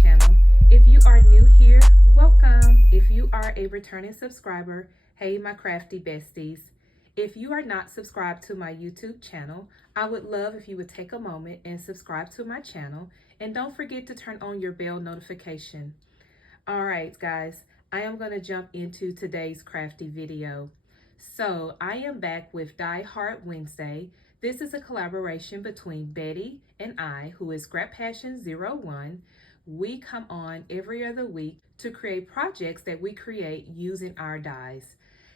channel. If you are new here, welcome. If you are a returning subscriber, hey my crafty besties. If you are not subscribed to my YouTube channel, I would love if you would take a moment and subscribe to my channel, and don't forget to turn on your bell notification. All right, guys, I am going to jump into today's crafty video. So I am back with Die Hard Wednesday. This is a collaboration between Betty and I, who is Scrap Passion 01. We come on every other week to create projects that we create using our dies.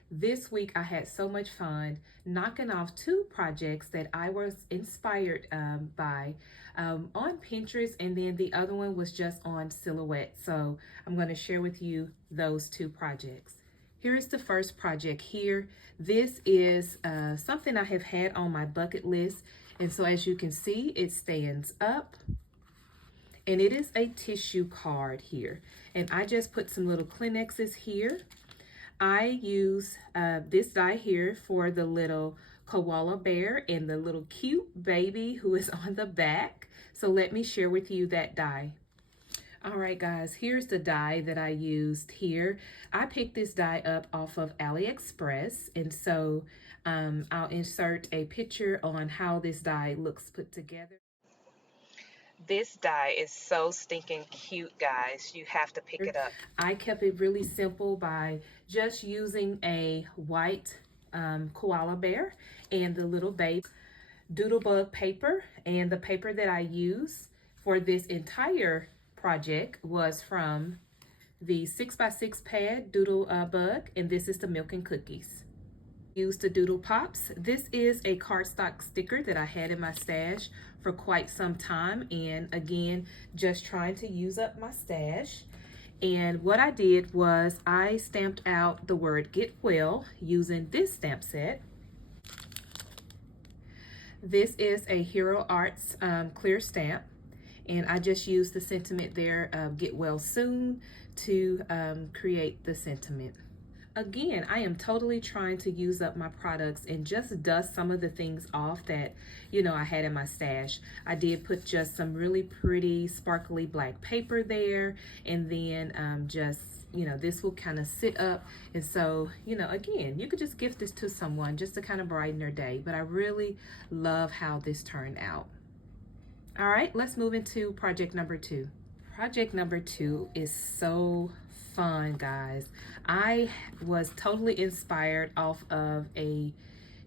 This week I had so much fun knocking off two projects that I was inspired by on Pinterest, and then the other one was just on Silhouette. So I'm going to share with you those two projects. Here is the first project here. This is something I have had on my bucket list, and so as you can see, it stands up. And it is a tissue card here. And I just put some little Kleenexes here. I use this die here for the little koala bear and the little cute baby who is on the back. So let me share with you that die. All right, guys, here's the die that I used here. I picked this die up off of AliExpress, and so I'll insert a picture on how this die looks put together. This die is so stinking cute, guys. You have to pick it up. I kept it really simple by just using a white koala bear and the little baby doodlebug paper. And the paper that I used for this entire project was from the 6x6 pad doodlebug, and this is the Milk and Cookies. Use the Doodle Pops. This is a cardstock sticker that I had in my stash for quite some time, and again, just trying to use up my stash. And what I did was I stamped out the word get well using this stamp set. This is a Hero Arts clear stamp, and I just used the sentiment there of get well soon to create the sentiment. Again, I am totally trying to use up my products and just dust some of the things off that, you know, I had in my stash. I did put just some really pretty sparkly black paper there, and then just, you know, this will kind of sit up. And so, you know, again, you could just gift this to someone just to kind of brighten their day. But I really love how this turned out. All right, let's move into project number 2. Project number 2 is so fun, guys. I was totally inspired off of a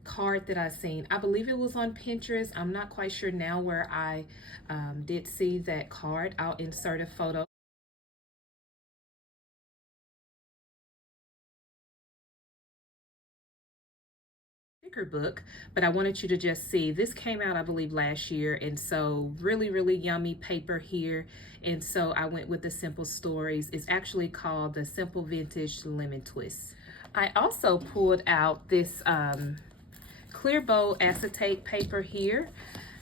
card that I seen. I believe it was on Pinterest. I'm not quite sure now where I did see that card. I'll insert a photo. Book, but I wanted you to just see this came out, I believe, last year, and so really yummy paper here. And so I went with the Simple Stories. It's actually called the Simple Vintage Lemon Twist. I also pulled out this clear bowl acetate paper here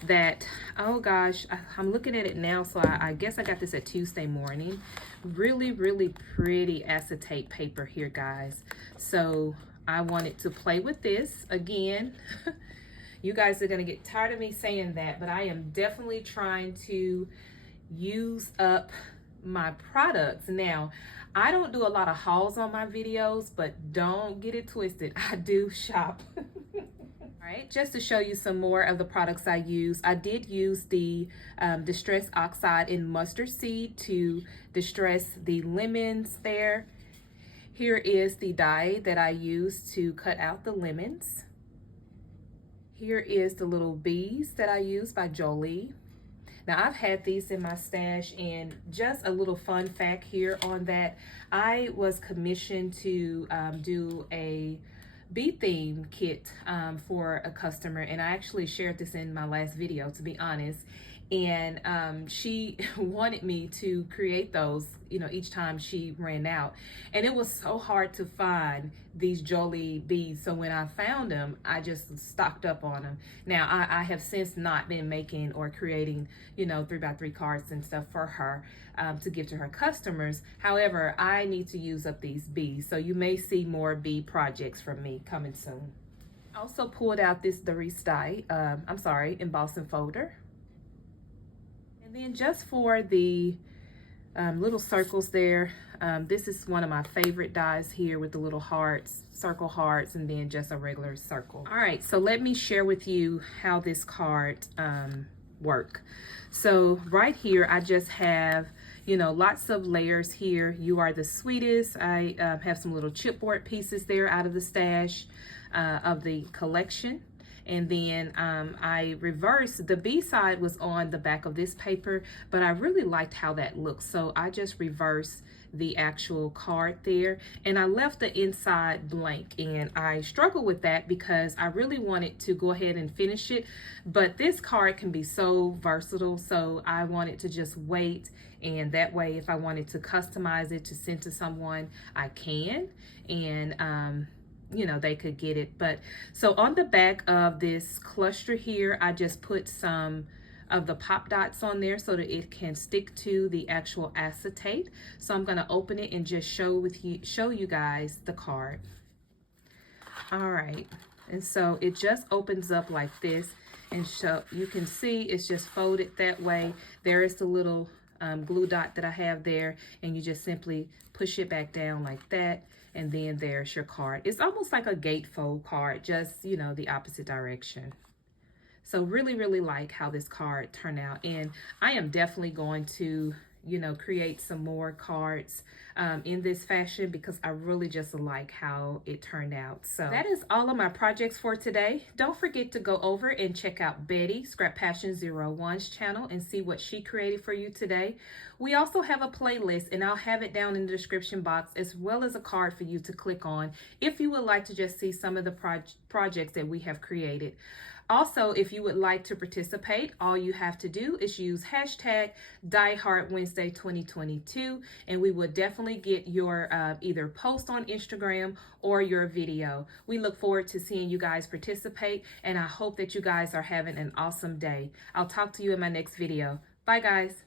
that, oh gosh, I'm looking at it now, so I guess I got this at Tuesday morning. Really pretty acetate paper here, guys. So I wanted to play with this again. You guys are going to get tired of me saying that, but I am definitely trying to use up my products. Now, I don't do a lot of hauls on my videos, but don't get it twisted. I do shop. All right, just to show you some more of the products I use, I did use the Distress Oxide in Mustard Seed to distress the lemons there. Here is the die that I used to cut out the lemons. Here is the little bees that I used by Jolie. Now, I've had these in my stash, and just a little fun fact here on that, I was commissioned to do a bee theme kit for a customer, and I actually shared this in my last video, to be honest. And she wanted me to create those, you know, each time she ran out. And it was so hard to find these Jolie beads. So when I found them, I just stocked up on them. Now, I have since not been making or creating, you know, 3x3 cards and stuff for her to give to her customers. However, I need to use up these beads. So you may see more bead projects from me coming soon. I also pulled out this Doris die, embossing folder. And then just for the little circles there. This is one of my favorite dies here with the little hearts, circle hearts, and then just a regular circle. All right, so let me share with you how this card work. So right here, I just have, you know, lots of layers here. You are the sweetest. I have some little chipboard pieces there out of the stash of the collection. And then I reversed, the B side was on the back of this paper, but I really liked how that looked. So I just reversed the actual card there, and I left the inside blank. And I struggled with that because I really wanted to go ahead and finish it, but this card can be so versatile, so I wanted to just wait, and that way if I wanted to customize it to send to someone, I can, and you know, they could get it. But so on the back of this cluster here, I just put some of the pop dots on there so that it can stick to the actual acetate. So I'm going to open it and just show you guys the card. All right, and so it just opens up like this, and so you can see it's just folded that way. There is the little glue dot that I have there, and you just simply push it back down like that, and then there's your card. It's almost like a gatefold card, just, you know, the opposite direction. So really, really like how this card turned out, and I am definitely going to, you know, create some more cards in this fashion because I really just like how it turned out. So that is all of my projects for today. Don't forget to go over and check out Betty Scrap Passion 01's channel and see what she created for you today. We also have a playlist, and I'll have it down in the description box, as well as a card for you to click on if you would like to just see some of the projects that we have created. Also, if you would like to participate, all you have to do is use hashtag DieHardWednesday2022, and we will definitely get your either post on Instagram or your video. We look forward to seeing you guys participate, and I hope that you guys are having an awesome day. I'll talk to you in my next video. Bye, guys.